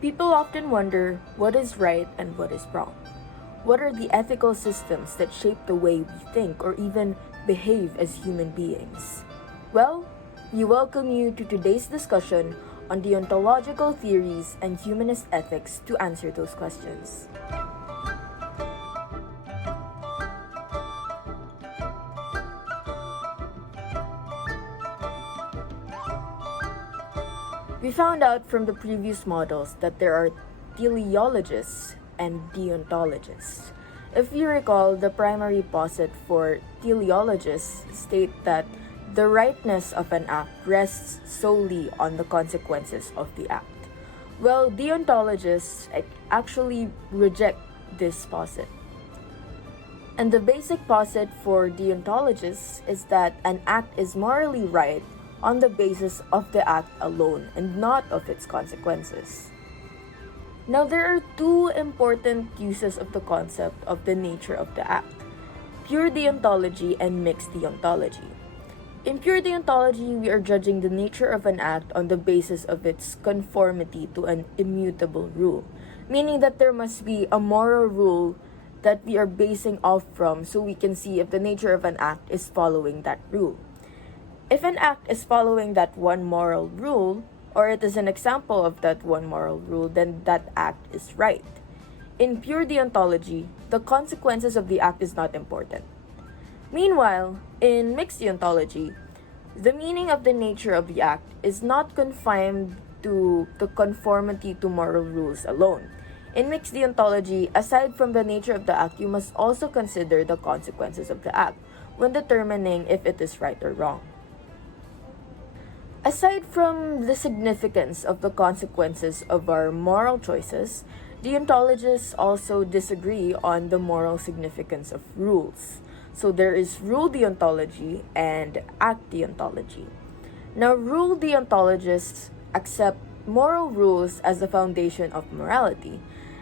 People often wonder what is right and what is wrong. What are the ethical systems that shape the way we think or even behave as human beings? Well, we welcome you to today's discussion on deontological theories and humanist ethics to answer those questions. We found out from the previous models that there are teleologists and deontologists. If you recall, the primary posit for teleologists state that the rightness of an act rests solely on the consequences of the act. Well, deontologists actually reject this posit. And the basic posit for deontologists is that an act is morally right on the basis of the act alone and not of its consequences. Now, there are two important uses of the concept of the nature of the act: pure deontology and mixed deontology. In pure deontology, we are judging the nature of an act on the basis of its conformity to an immutable rule, meaning that there must be a moral rule that we are basing off from so we can see if the nature of an act is following that rule. If an act is following that one moral rule, or it is an example of that one moral rule, then that act is right. In pure deontology, the consequences of the act is not important. Meanwhile, in mixed deontology, the meaning of the nature of the act is not confined to the conformity to moral rules alone. In mixed deontology, aside from the nature of the act, you must also consider the consequences of the act when determining if it is right or wrong. Aside from the significance of the consequences of our moral choices, deontologists also disagree on the moral significance of rules. So there is rule deontology and act deontology. Now, rule deontologists accept moral rules as the foundation of morality,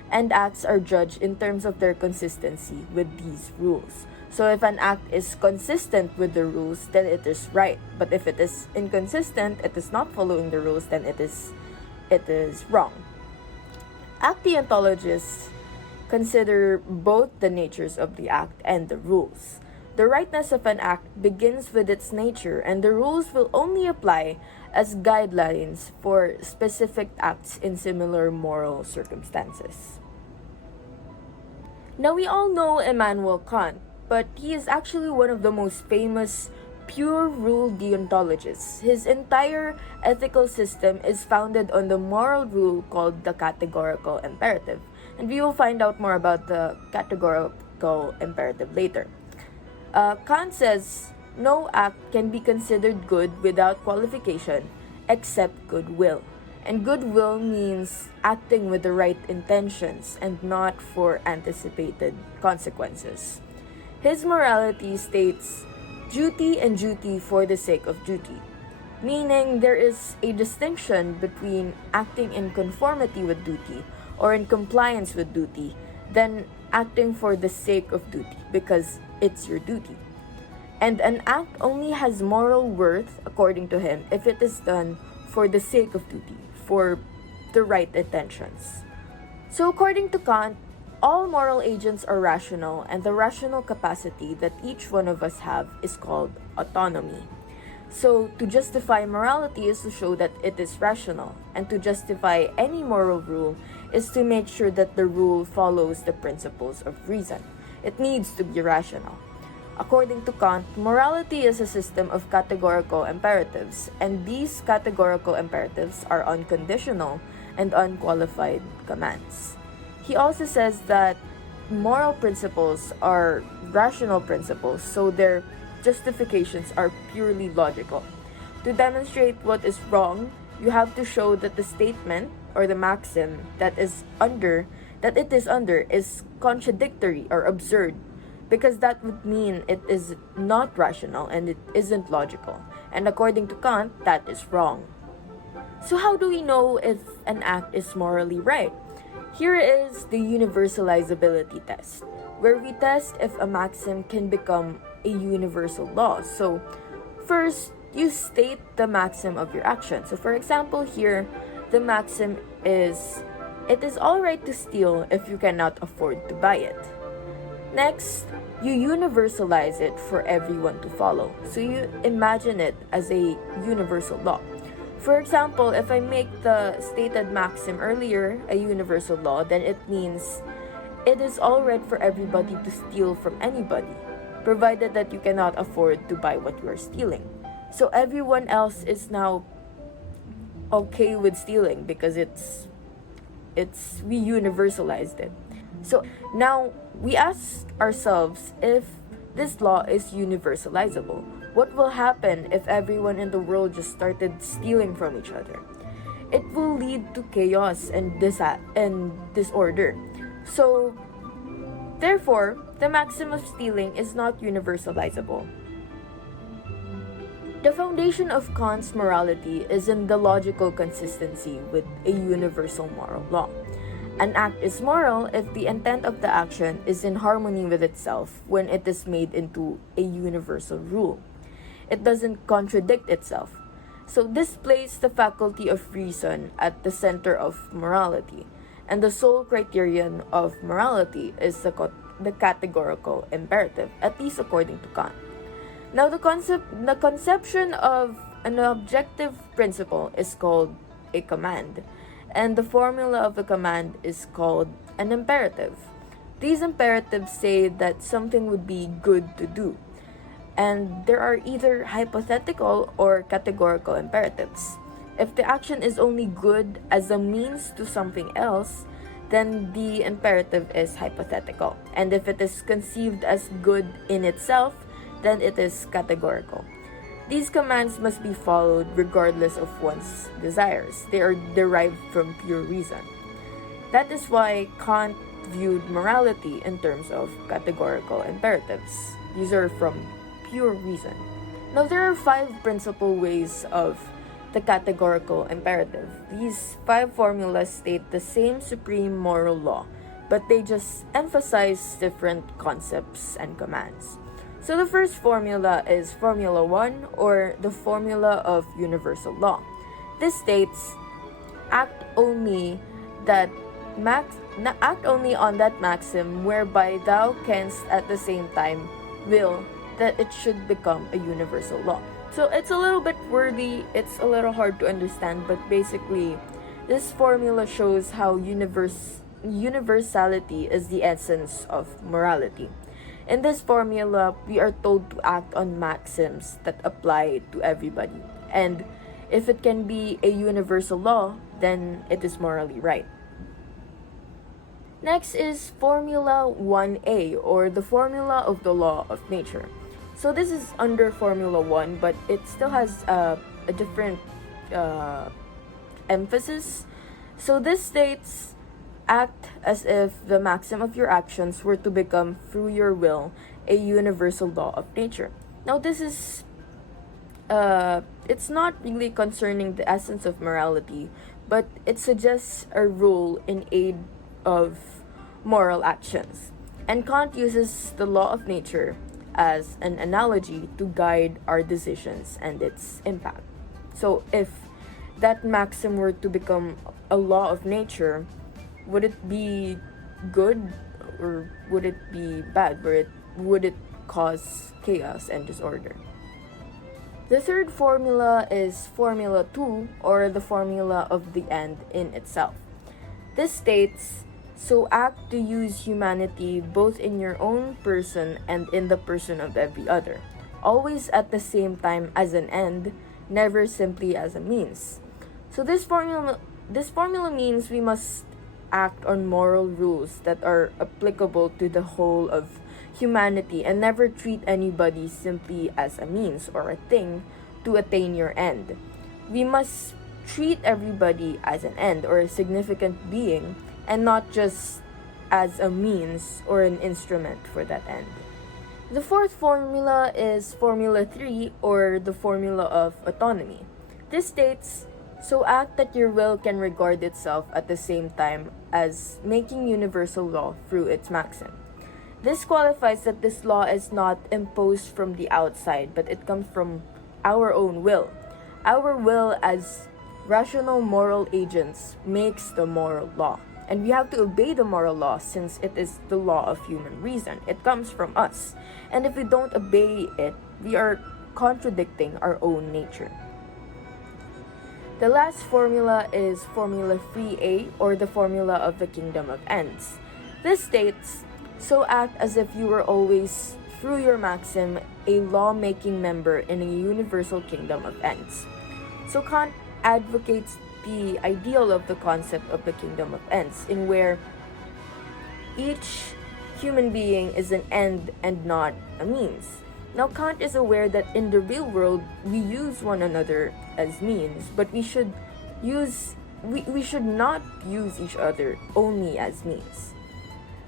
and acts are judged in terms of their consistency with these rules. So if an act is consistent with the rules, then it is right. But if it is inconsistent, it is not following the rules, then it is wrong. Act deontologists consider both the natures of the act and the rules. The rightness of an act begins with its nature, and the rules will only apply as guidelines for specific acts in similar moral circumstances. Now, we all know Immanuel Kant, but he is actually one of the most famous pure rule deontologists. His entire ethical system is founded on the moral rule called the categorical imperative, and we will find out more about the categorical imperative later. Kant says no act can be considered good without qualification except goodwill. And goodwill means acting with the right intentions and not for anticipated consequences. His morality states duty and duty for the sake of duty, meaning there is a distinction between acting in conformity with duty or in compliance with duty than acting for the sake of duty because it's your duty. And an act only has moral worth, according to him, if it is done for the sake of duty, for the right intentions. So according to Kant, all moral agents are rational, and the rational capacity that each one of us have is called autonomy. So to justify morality is to show that it is rational, and to justify any moral rule is to make sure that the rule follows the principles of reason. It needs to be rational. According to Kant, morality is a system of categorical imperatives, and these categorical imperatives are unconditional and unqualified commands. He also says that moral principles are rational principles, so their justifications are purely logical. To demonstrate what is wrong, you have to show that the statement or the maxim that it is under is contradictory or absurd, because that would mean it is not rational and it isn't logical. And according to Kant, that is wrong. So how do we know if an act is morally right? Here is the universalizability test, where we test if a maxim can become a universal law. So first, you state the maxim of your action. So for example, here, the maxim is It is alright to steal if you cannot afford to buy it. Next, you universalize it for everyone to follow. So you imagine it as a universal law. For example, if I make the stated maxim earlier a universal law, then it means it is alright for everybody to steal from anybody, provided that you cannot afford to buy what you are stealing. So everyone else is now okay with stealing because we universalized it. So now we ask ourselves if this law is universalizable. What will happen if everyone in the world just started stealing from each other? It will lead to chaos and disorder. So therefore, the maxim of stealing is not universalizable. The foundation of Kant's morality is in the logical consistency with a universal moral law. An act is moral if the intent of the action is in harmony with itself when it is made into a universal rule. It doesn't contradict itself. So this places the faculty of reason at the center of morality, and the sole criterion of morality is the categorical imperative, at least according to Kant. Now the conception of an objective principle is called a command, and the formula of a command is called an imperative. These imperatives say that something would be good to do, and there are either hypothetical or categorical imperatives. If the action is only good as a means to something else, then the imperative is hypothetical, and if it is conceived as good in itself, then it is categorical. These commands must be followed regardless of one's desires. They are derived from pure reason. That is why Kant viewed morality in terms of categorical imperatives. These are from pure reason. Now, there are 5 principal ways of the categorical imperative. These 5 formulas state the same supreme moral law, but they just emphasize different concepts and commands. So the first formula is Formula 1, or the formula of universal law. This states, act only on that maxim whereby thou canst at the same time will that it should become a universal law. So it's a little bit wordy, it's a little hard to understand, but basically this formula shows how universality is the essence of morality. In this formula, we are told to act on maxims that apply to everybody. And if it can be a universal law, then it is morally right. Next is Formula 1A, or the formula of the law of nature. So this is under Formula 1, but it still has a different emphasis. So this states, act as if the maxim of your actions were to become, through your will, a universal law of nature. Now this is, it's not really concerning the essence of morality, but it suggests a rule in aid of moral actions. And Kant uses the law of nature as an analogy to guide our decisions and its impact. So if that maxim were to become a law of nature, would it be good or would it be bad? Would it cause chaos and disorder? The third formula is Formula 2, or the formula of the end in itself. This states, so act to use humanity both in your own person and in the person of every other, always at the same time as an end, never simply as a means. So this formula means we must act on moral rules that are applicable to the whole of humanity and never treat anybody simply as a means or a thing to attain your end. We must treat everybody as an end or a significant being and not just as a means or an instrument for that end. The fourth formula is Formula 3, or the formula of autonomy. This states, so act that your will can regard itself at the same time as making universal law through its maxim. This qualifies that this law is not imposed from the outside, but it comes from our own will. Our will as rational moral agents makes the moral law. And we have to obey the moral law since it is the law of human reason. It comes from us. And if we don't obey it, we are contradicting our own nature. The last formula is Formula 3A, or the formula of the kingdom of ends. This states, so act as if you were always, through your maxim, a law-making member in a universal kingdom of ends. So Kant advocates the ideal of the concept of the kingdom of ends, in where each human being is an end and not a means. Now, Kant is aware that in the real world, we use one another as means, but we should not use each other only as means.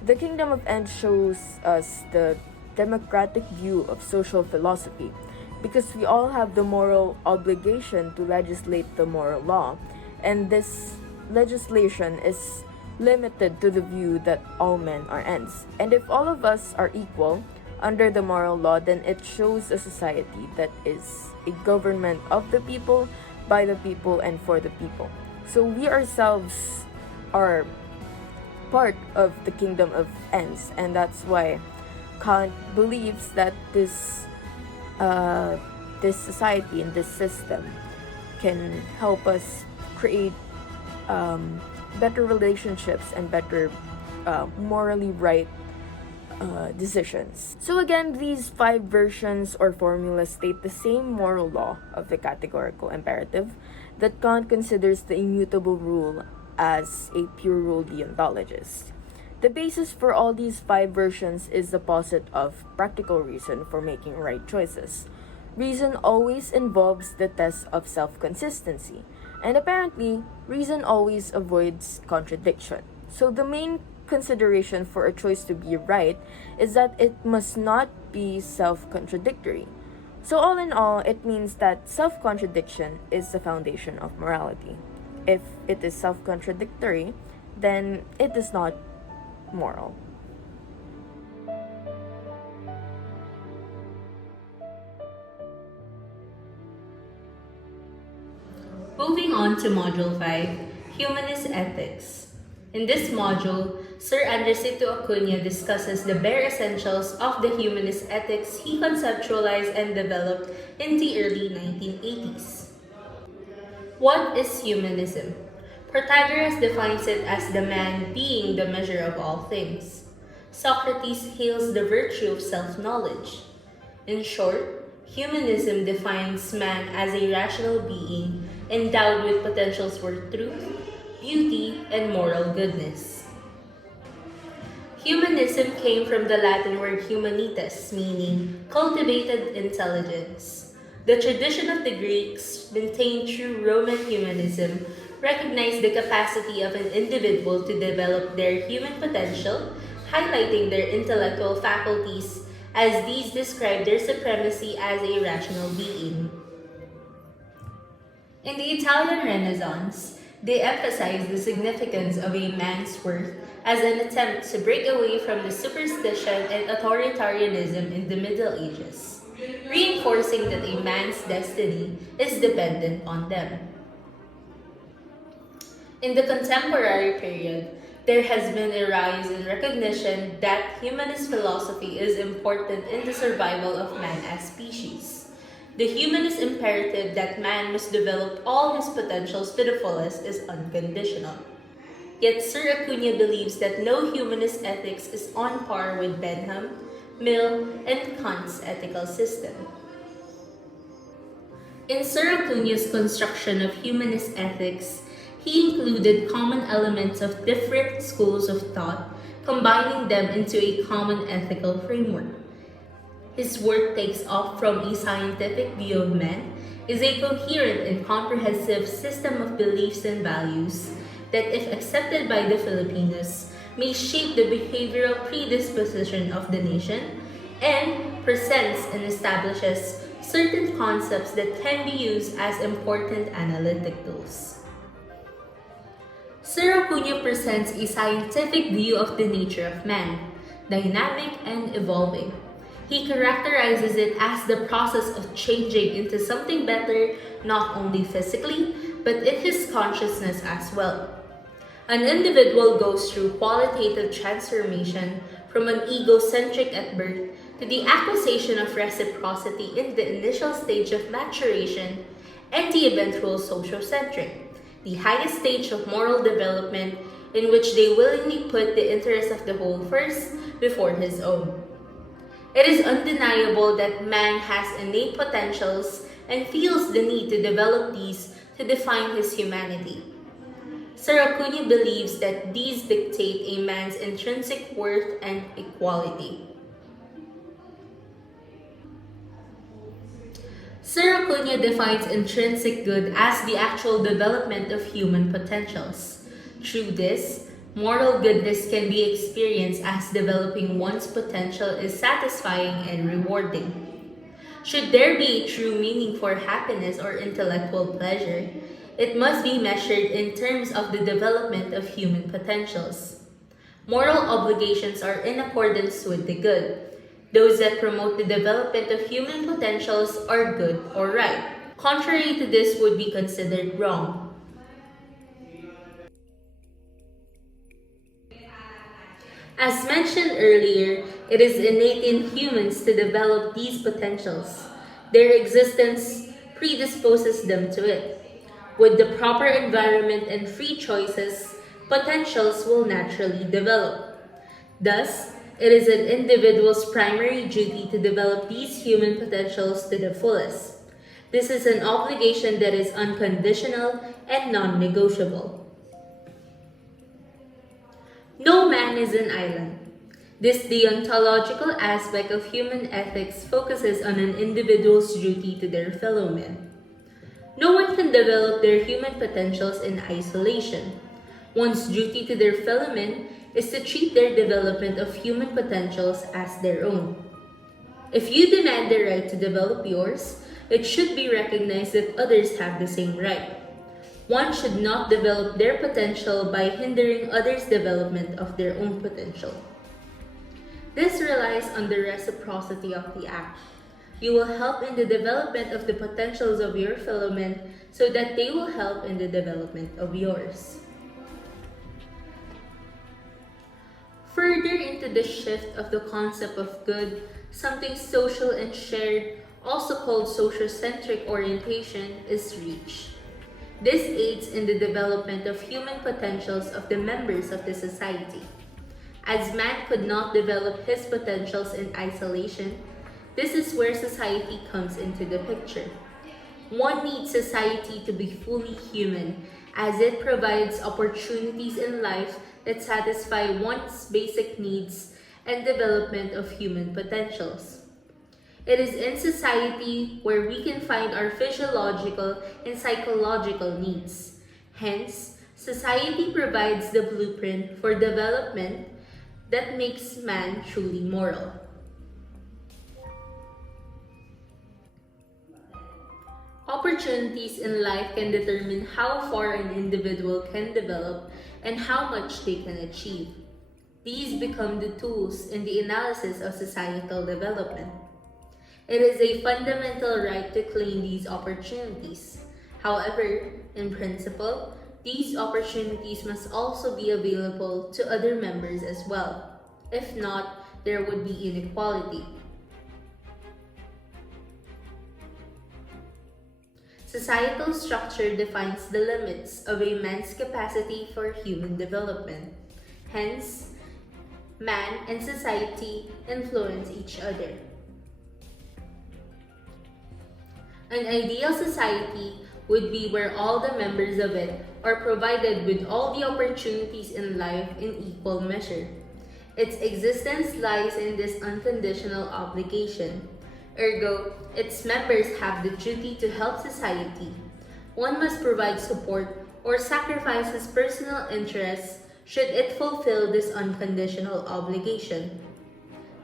The kingdom of ends shows us the democratic view of social philosophy, because we all have the moral obligation to legislate the moral law, and this legislation is limited to the view that all men are ends. And if all of us are equal under the moral law, then it shows a society that is a government of the people, by the people, and for the people. So we ourselves are part of the kingdom of ends, and that's why Kant believes that this society and this system can help us create better relationships and better morally right decisions. So again, these 5 versions or formulas state the same moral law of the categorical imperative that Kant considers the immutable rule as a pure rule deontologist. The basis for all these 5 versions is the posit of practical reason for making right choices. Reason always involves the test of self-consistency, and apparently, reason always avoids contradiction. So the main consideration for a choice to be right is that it must not be self-contradictory. So all in all, it means that self-contradiction is the foundation of morality. If it is self-contradictory, then it is not moral. Moving on to Module 5, Humanist Ethics. In this module, Sir Andresito Acuña discusses the bare essentials of the humanist ethics he conceptualized and developed in the early 1980s. What is humanism? Protagoras defines it as the man being the measure of all things. Socrates hails the virtue of self-knowledge. In short, humanism defines man as a rational being endowed with potentials for truth, beauty, and moral goodness. Humanism came from the Latin word humanitas, meaning cultivated intelligence. The tradition of the Greeks, maintained through Roman humanism, recognized the capacity of an individual to develop their human potential, highlighting their intellectual faculties, as these describe their supremacy as a rational being. In the Italian Renaissance, they emphasized the significance of a man's worth as an attempt to break away from the superstition and authoritarianism in the Middle Ages, reinforcing that a man's destiny is dependent on them. In the contemporary period, there has been a rise in recognition that humanist philosophy is important in the survival of man as species. The humanist imperative that man must develop all his potentials to the fullest is unconditional. Yet Sir Acuña believes that no humanist ethics is on par with Bentham, Mill, and Kant's ethical system. In Sir Acuña's construction of humanist ethics, he included common elements of different schools of thought, combining them into a common ethical framework. His work takes off from a scientific view of man, is a coherent and comprehensive system of beliefs and values that, if accepted by the Filipinos, may shape the behavioral predisposition of the nation, and presents and establishes certain concepts that can be used as important analytic tools. Sir Acuña presents a scientific view of the nature of man, dynamic and evolving. He characterizes it as the process of changing into something better, not only physically, but in his consciousness as well. An individual goes through qualitative transformation from an egocentric at birth to the acquisition of reciprocity in the initial stage of maturation and the eventual sociocentric, the highest stage of moral development in which they willingly put the interest of the whole first before his own. It is undeniable that man has innate potentials and feels the need to develop these to define his humanity. Sir Acuña believes that these dictate a man's intrinsic worth and equality. Sir Acuña defines intrinsic good as the actual development of human potentials. Through this, moral goodness can be experienced as developing one's potential is satisfying and rewarding. Should there be a true meaning for happiness or intellectual pleasure, it must be measured in terms of the development of human potentials. Moral obligations are in accordance with the good. Those that promote the development of human potentials are good or right. Contrary to this would be considered wrong. As mentioned earlier, it is innate in humans to develop these potentials. Their existence predisposes them to it. With the proper environment and free choices, potentials will naturally develop. Thus, it is an individual's primary duty to develop these human potentials to the fullest. This is an obligation that is unconditional and non-negotiable. No man is an island. This deontological aspect of human ethics focuses on an individual's duty to their fellow men. No one can develop their human potentials in isolation. One's duty to their fellow men is to treat their development of human potentials as their own. If you demand the right to develop yours, it should be recognized that others have the same right. One should not develop their potential by hindering others' development of their own potential. This relies on the reciprocity of the act. You will help in the development of the potentials of your fellow men so that they will help in the development of yours. Further into the shift of the concept of good, something social and shared, also called sociocentric orientation, is reached. This aids in the development of human potentials of the members of the society. As man could not develop his potentials in isolation, this is where society comes into the picture. One needs society to be fully human, as it provides opportunities in life that satisfy one's basic needs and development of human potentials. It is in society where we can find our physiological and psychological needs. Hence, society provides the blueprint for development that makes man truly moral. Opportunities in life can determine how far an individual can develop and how much they can achieve. These become the tools in the analysis of societal development. It is a fundamental right to claim these opportunities. However, in principle, these opportunities must also be available to other members as well. If not, there would be inequality. Societal structure defines the limits of a man's capacity for human development. Hence, man and society influence each other. An ideal society would be where all the members of it are provided with all the opportunities in life in equal measure. Its existence lies in this unconditional obligation. Ergo, its members have the duty to help society. One must provide support or sacrifice his personal interests should it fulfill this unconditional obligation.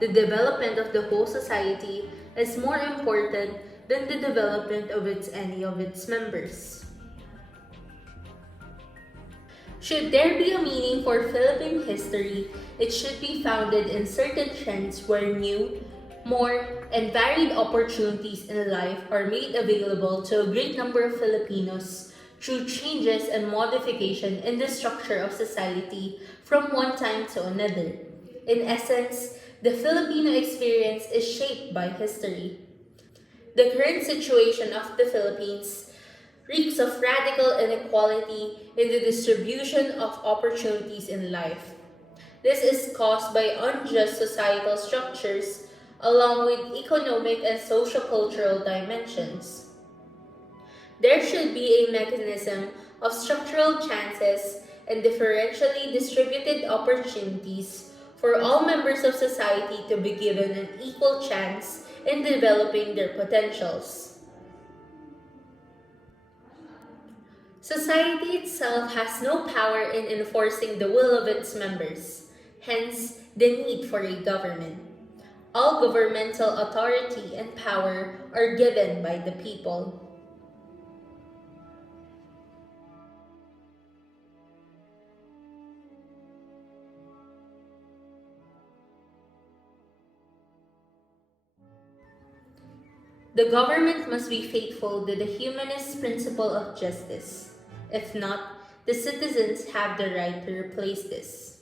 The development of the whole society is more important than the development of any of its members. Should there be a meaning for Philippine history, it should be founded in certain trends where new, more, and varied opportunities in life are made available to a great number of Filipinos through changes and modification in the structure of society from one time to another. In essence, the Filipino experience is shaped by history. The current situation of the Philippines reeks of radical inequality in the distribution of opportunities in life. This is caused by unjust societal structures along with economic and socio-cultural dimensions. There should be a mechanism of structural chances and differentially distributed opportunities for all members of society to be given an equal chance in developing their potentials. Society itself has no power in enforcing the will of its members, hence the need for a government. All governmental authority and power are given by the people. The government must be faithful to the humanist principle of justice. If not, the citizens have the right to replace this.